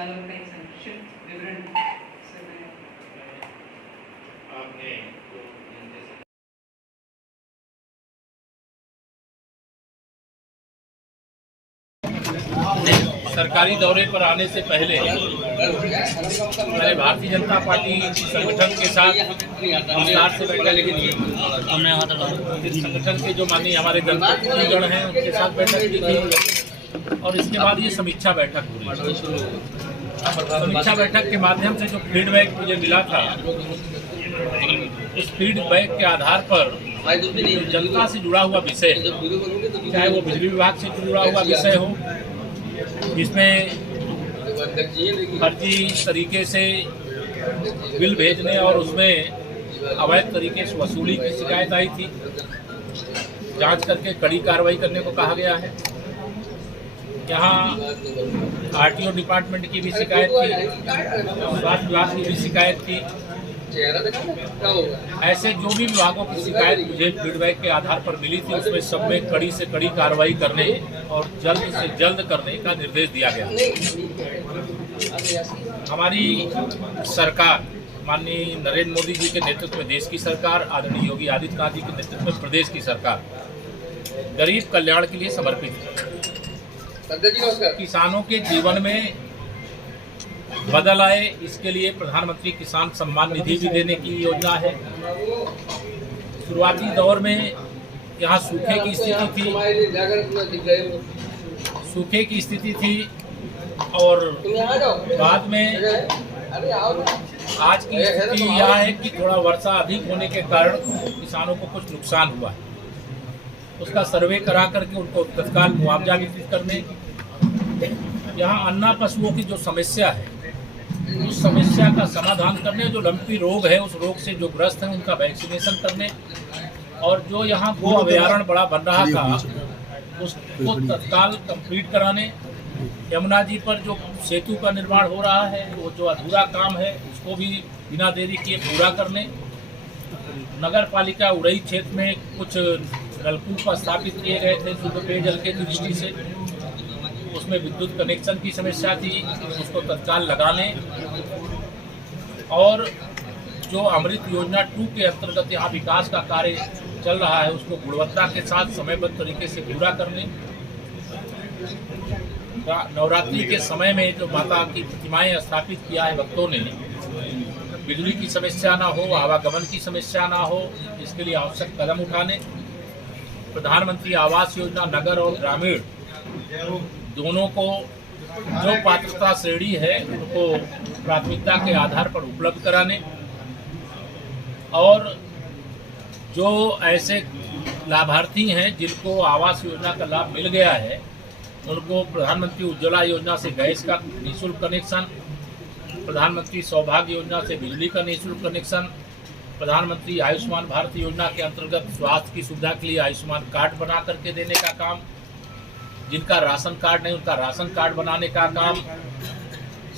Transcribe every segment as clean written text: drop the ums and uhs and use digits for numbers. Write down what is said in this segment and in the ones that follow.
संचालन का एक संक्षिप्त विवरण से मैं आपने सरकारी दौरे पर आने से पहले मैंने भारतीय जनता पार्टी संगठन के साथ विस्तार से बैठक की थी। इस संगठन के जो माननीय हमारे जनप्रतिनिधिगण हैं उनके साथ बैठक की थी और इसके बाद ये समीक्षा बैठक हुई। समीक्षा बैठक के माध्यम से जो फीडबैक मुझे मिला था उस फीडबैक के आधार पर जनता से जुड़ा हुआ विषय, चाहे वो बिजली विभाग से जुड़ा हुआ विषय हो, इसमें फर्जी तरीके से बिल भेजने और उसमें अवैध तरीके से वसूली की शिकायत आई थी। जांच करके कड़ी कार्रवाई करने को कहा गया है। यहाँ आरटीओ डिपार्टमेंट की भी शिकायत थी, स्वास्थ्य विभाग की भी शिकायत थी। ऐसे जो भी विभागों की शिकायत मुझे फीडबैक के आधार पर मिली थी उसमें सब में कड़ी से कड़ी कार्रवाई करने और जल्द से जल्द करने का निर्देश दिया गया। हमारी सरकार माननीय नरेंद्र मोदी जी के नेतृत्व में देश की सरकार, आदरणीय योगी आदित्यनाथ जी के नेतृत्व में प्रदेश की सरकार गरीब कल्याण के लिए समर्पित है। किसानों के जीवन में बदल आए, इसके लिए प्रधानमंत्री किसान सम्मान निधि भी देने की योजना है। शुरुआती दौर में यहाँ सूखे की स्थिति थी और बाद में आज की स्थिति यह है कि थोड़ा वर्षा अधिक होने के कारण किसानों को कुछ नुकसान हुआ है। उसका सर्वे करा करके उनको तत्काल मुआवजा वितरित करने, यहाँ अन्ना पशुओं की जो समस्या है उस समस्या का समाधान करने, जो लंपी रोग है उस रोग से जो ग्रस्त हैं उनका वैक्सीनेशन करने, और जो यहाँ गो अभयारण्य बड़ा बन रहा था उसको तत्काल कंप्लीट कराने, यमुना जी पर जो सेतु का निर्माण हो रहा है वो जो अधूरा काम है उसको भी बिना देरी किए पूरा करने, नगर पालिका उड़ई क्षेत्र में कुछ नलकूप स्थापित किए गए थे शुद्ध पेयजल के दृष्टि से, उसमें विद्युत कनेक्शन की समस्या थी, उसको तत्काल लगाने, और जो अमृत योजना 2 के अंतर्गत यहाँ विकास का कार्य चल रहा है उसको गुणवत्ता के साथ समयबद्ध तरीके से पूरा करने। नवरात्रि के समय में जो माता की प्रतिमाएं स्थापित किया है भक्तों ने, बिजली की समस्या ना हो, आवागमन की समस्या ना हो, इसके लिए आवश्यक कदम उठाने। प्रधानमंत्री आवास योजना नगर और ग्रामीण दोनों को जो पात्रता श्रेणी है उनको प्राथमिकता के आधार पर उपलब्ध कराने, और जो ऐसे लाभार्थी हैं जिनको आवास योजना का लाभ मिल गया है उनको प्रधानमंत्री उज्ज्वला योजना से गैस का निःशुल्क कनेक्शन, प्रधानमंत्री सौभाग्य योजना से बिजली का निःशुल्क कनेक्शन, प्रधानमंत्री आयुष्मान भारत योजना के अंतर्गत स्वास्थ्य की सुविधा के लिए आयुष्मान कार्ड बना करके देने का काम, जिनका राशन कार्ड नहीं उनका राशन कार्ड बनाने का काम,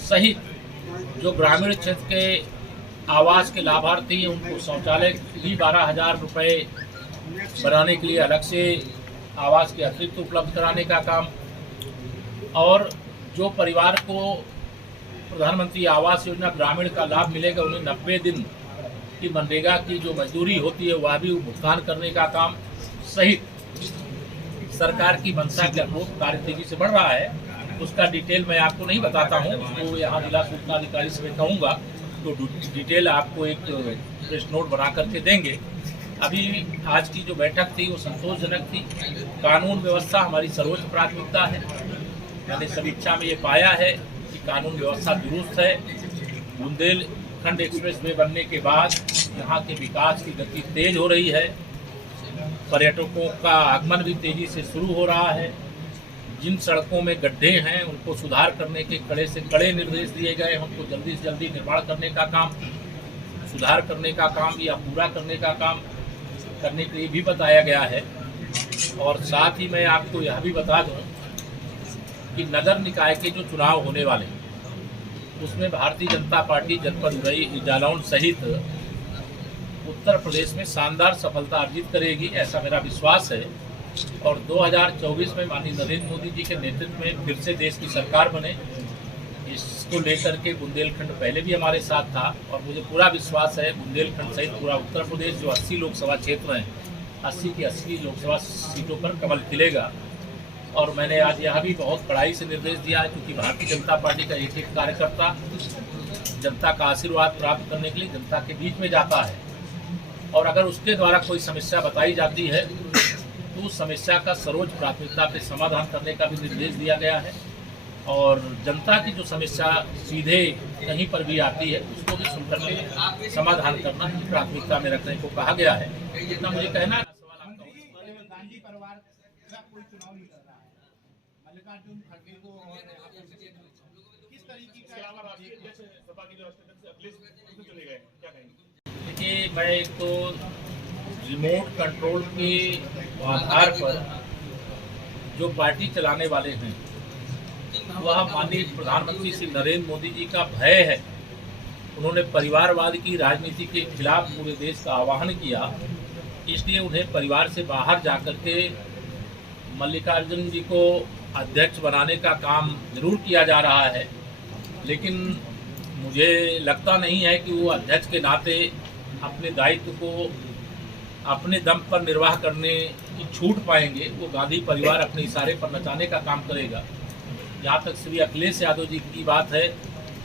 सहित जो ग्रामीण क्षेत्र के आवास के लाभार्थी हैं उनको शौचालय भी 12,000 रुपये बनाने के लिए अलग से आवास के अतिरिक्त उपलब्ध कराने का काम, और जो परिवार को प्रधानमंत्री आवास योजना ग्रामीण का लाभ मिलेगा उन्हें 90 दिन की मनरेगा की जो मजदूरी होती है वह भी भुगतान करने का काम, सहित सरकार की मंशा के अनुरूप कार्य तेजी से बढ़ रहा है। उसका डिटेल मैं आपको नहीं बताता हूँ, उसको यहाँ जिला सूचना अधिकारी से मैं कहूँगा तो डिटेल आपको एक प्रेस नोट बना करके देंगे। अभी आज की जो बैठक थी वो संतोषजनक थी। कानून व्यवस्था हमारी सर्वोच्च प्राथमिकता है। मैंने समीक्षा में ये पाया है कि कानून व्यवस्था दुरुस्त है। बुंदेलखंड एक्सप्रेस वे बनने के बाद यहाँ के विकास की गति तेज हो रही है, पर्यटकों का आगमन भी तेजी से शुरू हो रहा है। जिन सड़कों में गड्ढे हैं उनको सुधार करने के कड़े से कड़े निर्देश दिए गए हैं। उनको जल्दी से जल्दी निर्माण करने का काम, सुधार करने का काम या पूरा करने का काम करने के लिए भी बताया गया है। और साथ ही मैं आपको यह भी बता दूं कि नगर निकाय के जो चुनाव होने वाले हैं उसमें भारतीय जनता पार्टी जनपद उड़ई जालौन सहित उत्तर प्रदेश में शानदार सफलता अर्जित करेगी, ऐसा मेरा विश्वास है। और 2024 में माननीय नरेंद्र मोदी जी के नेतृत्व में फिर से देश की सरकार बने, इसको लेकर के बुंदेलखंड पहले भी हमारे साथ था और मुझे पूरा विश्वास है बुंदेलखंड सहित पूरा उत्तर प्रदेश जो 80 लोकसभा क्षेत्र हैं 80 की 80 लोकसभा सीटों पर कमल खिलेगा। और मैंने आज यह भी बहुत कड़ाई से निर्देश दिया है क्योंकि भारतीय जनता पार्टी का एक एक कार्यकर्ता जनता का आशीर्वाद प्राप्त करने के लिए जनता के बीच में जाता है और अगर उसके द्वारा कोई समस्या बताई जाती है तो उस समस्या का सर्वोच्च प्राथमिकता पे समाधान करने का भी निर्देश दिया गया है और जनता की जो समस्या सीधे कहीं पर भी आती है उसको भी सुनकर के समाधान करना ही प्राथमिकता में रखने को कहा गया है। जितना मुझे कहना है गांधी परिवार का कोई चुनाव नहीं कर रहा है, मल्लिकार्जुन खड़गे को और किस तरीके का देखिए, मैं एक तो रिमोट कंट्रोल के आधार पर जो पार्टी चलाने वाले हैं वह माननीय प्रधानमंत्री श्री नरेंद्र मोदी जी का भय है। उन्होंने परिवारवाद की राजनीति के खिलाफ पूरे देश का आह्वान किया, इसलिए उन्हें परिवार से बाहर जाकर के मल्लिकार्जुन जी को अध्यक्ष बनाने का काम जरूर किया जा रहा है, लेकिन मुझे लगता नहीं है कि वो अध्यक्ष के नाते अपने दायित्व को अपने दम पर निर्वाह करने की छूट पाएंगे। वो गांधी परिवार अपने इशारे पर नचाने का काम करेगा। जहाँ तक श्री अखिलेश यादव जी की बात है,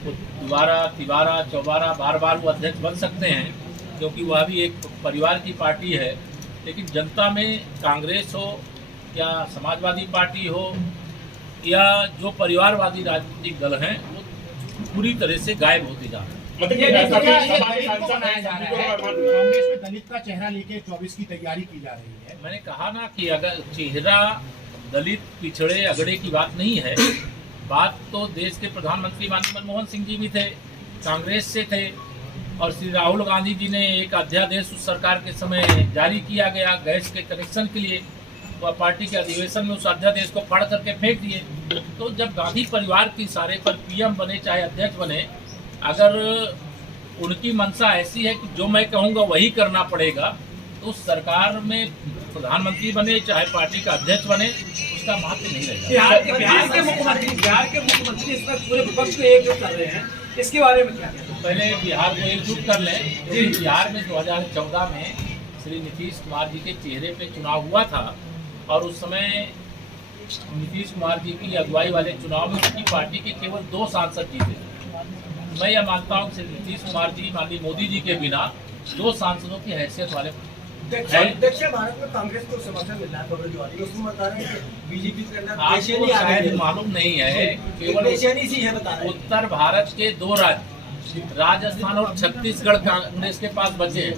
वो दोबारा तिबारा चौबारा बार बार वो अध्यक्ष बन सकते हैं क्योंकि वह भी एक परिवार की पार्टी है, लेकिन जनता में कांग्रेस हो या समाजवादी पार्टी हो या जो परिवारवादी राजनीतिक दल हैं वो पूरी तरह से गायब होते जा रहे हैं। कांग्रेस में दलित का चेहरा लेके 24 की तैयारी की जा रही है। मैंने कहा ना कि अगर चेहरा दलित पिछड़े अगड़े की बात नहीं है, बात तो देश के प्रधानमंत्री माननीय मनमोहन सिंह जी भी थे, कांग्रेस से थे और श्री राहुल गांधी जी ने एक अध्यादेश उस सरकार के समय जारी किया गया गैस के कनेक्शन के लिए, वह पार्टी के अधिवेशन में उस अध्यादेश को फाड़ करके फेंक दिए। तो जब गांधी परिवार के इशारे पर पीएम बने चाहे अध्यक्ष बने, अगर उनकी मंशा ऐसी है कि जो मैं कहूँगा वही करना पड़ेगा, तो उस सरकार में प्रधानमंत्री बने चाहे पार्टी का अध्यक्ष बने उसका महत्व नहीं रहेगा। बिहार के मुख्यमंत्री इस पर पूरे विपक्ष को एकजुट कर रहे हैं, इसके बारे में क्या कहते हैं? पहले बिहार को एकजुट कर लें, क्योंकि बिहार में 2014 में श्री नीतीश कुमार जी के चेहरे पे चुनाव हुआ था और उस समय नीतीश कुमार जी की अगुवाई वाले चुनाव में उनकी पार्टी के केवल 2 सांसद जीते। मैं यह मानता हूँ कि नीतीश कुमार जी माननीय मोदी जी के बिना 2 सांसदों की हैसियत वाले दक्षिण भारत में कांग्रेस को समर्थन मिल रहा है, बबलू उसमें बता रहे हैं बीजेपी के अंदर आपको शायद मालूम नहीं है, केवल उत्तर भारत के 2 राज्य राजस्थान और छत्तीसगढ़ कांग्रेस के पास बचे हैं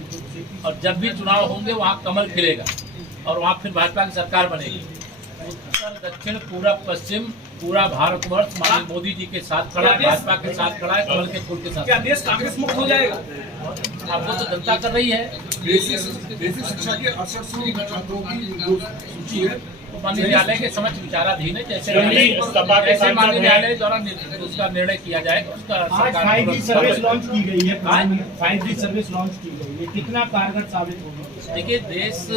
और जब भी चुनाव होंगे वहाँ कमल खिलेगा और वहाँ फिर भाजपा की सरकार बनेगी। उत्तर दक्षिण पूरब पश्चिम पूरा भारतवर्ष माननीय मोदी जी के साथ खड़ा है, भाजपा के साथ खड़ा है, कमल के फूल के साथ। क्या देश कांग्रेस मुक्त हो जाएगा? आपको तो जनता कर रही है। बेसिक शिक्षा के 6800 छात्रों की सूची है, तो माननीय न्यायालय के समक्ष विचाराधीन है, जैसे माननीय न्यायालय द्वारा उसका निर्णय किया जाएगा। उसका 5G सर्विस लॉन्च की गई है, 5G सर्विस लॉन्च की गई है, कितना कारगर साबित होगी? देखिए, देश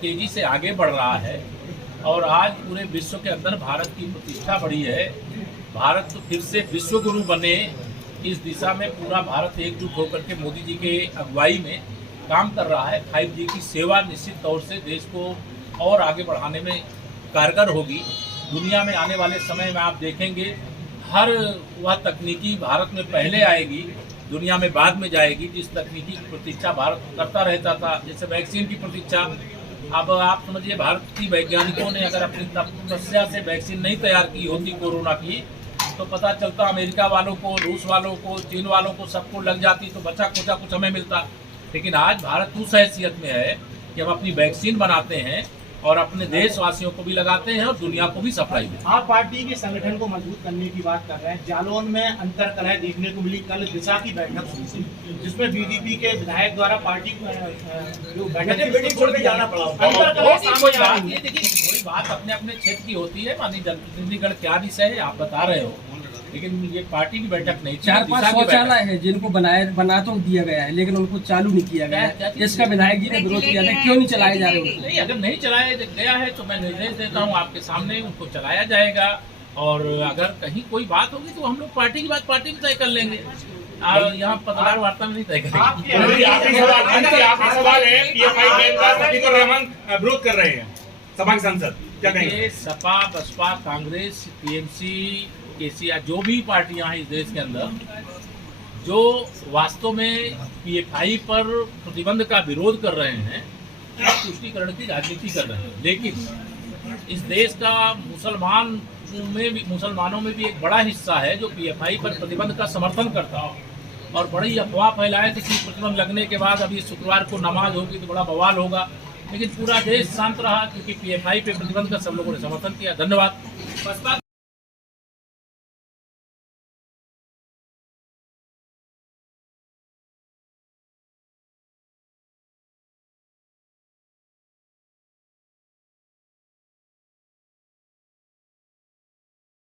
तेजी से आगे बढ़ रहा है और आज पूरे विश्व के अंदर भारत की प्रतिष्ठा बढ़ी है। भारत तो फिर से विश्व गुरु बने, इस दिशा में पूरा भारत एकजुट होकर के मोदी जी के अगुवाई में काम कर रहा है। 5G की सेवा निश्चित तौर से देश को और आगे बढ़ाने में कारगर होगी। दुनिया में आने वाले समय में आप देखेंगे हर वह तकनीकी भारत में पहले आएगी, दुनिया में बाद में जाएगी। जिस तकनीकी की प्रतीक्षा भारत करता रहता था, जैसे वैक्सीन की प्रतीक्षा, अब आप समझिए भारत की वैज्ञानिकों ने अगर अपनी तपस्या से वैक्सीन नहीं तैयार की होती कोरोना की, तो पता चलता अमेरिका वालों को, रूस वालों को, चीन वालों को सबको लग जाती तो बचा कुचा कुछ हमें मिलता। लेकिन आज भारत उस हैसियत में है कि हम अपनी वैक्सीन बनाते हैं और अपने देशवासियों को भी लगाते हैं और दुनिया को भी सप्लाई देते हैं। आप पार्टी के संगठन को मजबूत करने की बात कर रहे हैं। जालौन में अंतरकलह देखने को मिली, कल दिशा की बैठक हुई थी जिसमें बीजेपी के विधायक द्वारा पार्टी जो बैठक छोड़ के जाना पड़ा। कोई बात अपने अपने क्षेत्र की होती है, माननीय जनप्रतिनिधिगण क्या विषय है आप बता रहे हो, लेकिन ये पार्टी की बैठक नहीं। 4-5 शौचालय है जिनको बना तो दिया गया है लेकिन उनको चालू नहीं किया गया। इसका विधायक जी ने विरोध किया था, क्यों नहीं चलाए जा रहे? नहीं, अगर नहीं चलाया गया है तो मैं निर्देश देता हूँ आपके सामने, उनको चलाया जाएगा। और अगर कहीं कोई बात होगी तो हम लोग पार्टी की बात पार्टी में तय कर लेंगे, यहाँ पत्रकार वार्ता में नहीं तय करेंगे। आपका सवाल है पीएफआई के सफीकुर रहमान विरोध कर रहे हैं सपा के सांसद, क्या कहेंगे? सपा, बसपा, कांग्रेस, टीएमसी, केसीआर, जो भी पार्टियां हैं इस देश के अंदर जो वास्तव में पीएफआई पर प्रतिबंध का विरोध कर रहे हैं, तुष्टीकरण की राजनीति कर रहे हैं। लेकिन इस देश का मुसलमानों में भी एक बड़ा हिस्सा है जो पीएफआई पर प्रतिबंध का समर्थन करता है और बड़ी अफवाह फैलाए थे कि प्रतिबंध लगने के बाद अभी शुक्रवार को नमाज होगी तो बड़ा बवाल होगा, लेकिन पूरा देश शांत रहा क्योंकि पीएफआई पे प्रतिबंध का सब लोगों ने समर्थन किया। धन्यवाद।